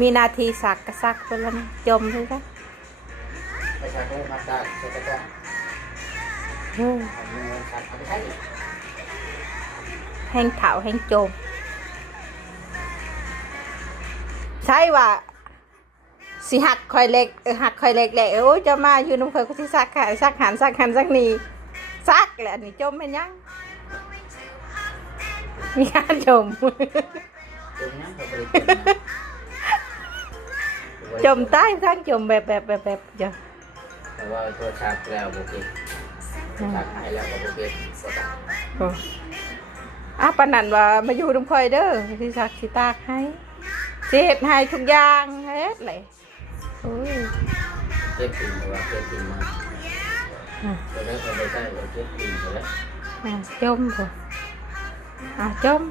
มีนาทีสักกระซักไปแล้วนะจมเลยจ้ะ ไปใช้ก็มาได้ใช้ก็เอาเงินขัดเอาไปใช้ แห้งเถาแห้งจมใช่ว่าสิหักคอยเล็กหักคอยเล็กแหละโอ้ยจะมาอยู่น้ำเคยก็ที่ซักค่ะซักหันซักนี่ซักแหละนี่จมเป็นยังมีการจม จมนะเขาบริ จมใต้ทั้งจมแบบจ้ะ แต่ว่าตัวชาติแล้วโอเคชาติให้แล้วก็โอเคก็ได้ ปานนันว่ามาอยู่น้ำคอยเด้อที่ซักสิตากให้สิเฮ็ดให้ทุกอย่างเฮ็ดเลยโอ้ย เก็บกินแต่ว่าเก็บกินมาตัวนี้เขาไม่ใช่ว่าเก็บกินไปแล้ว จมบ่จม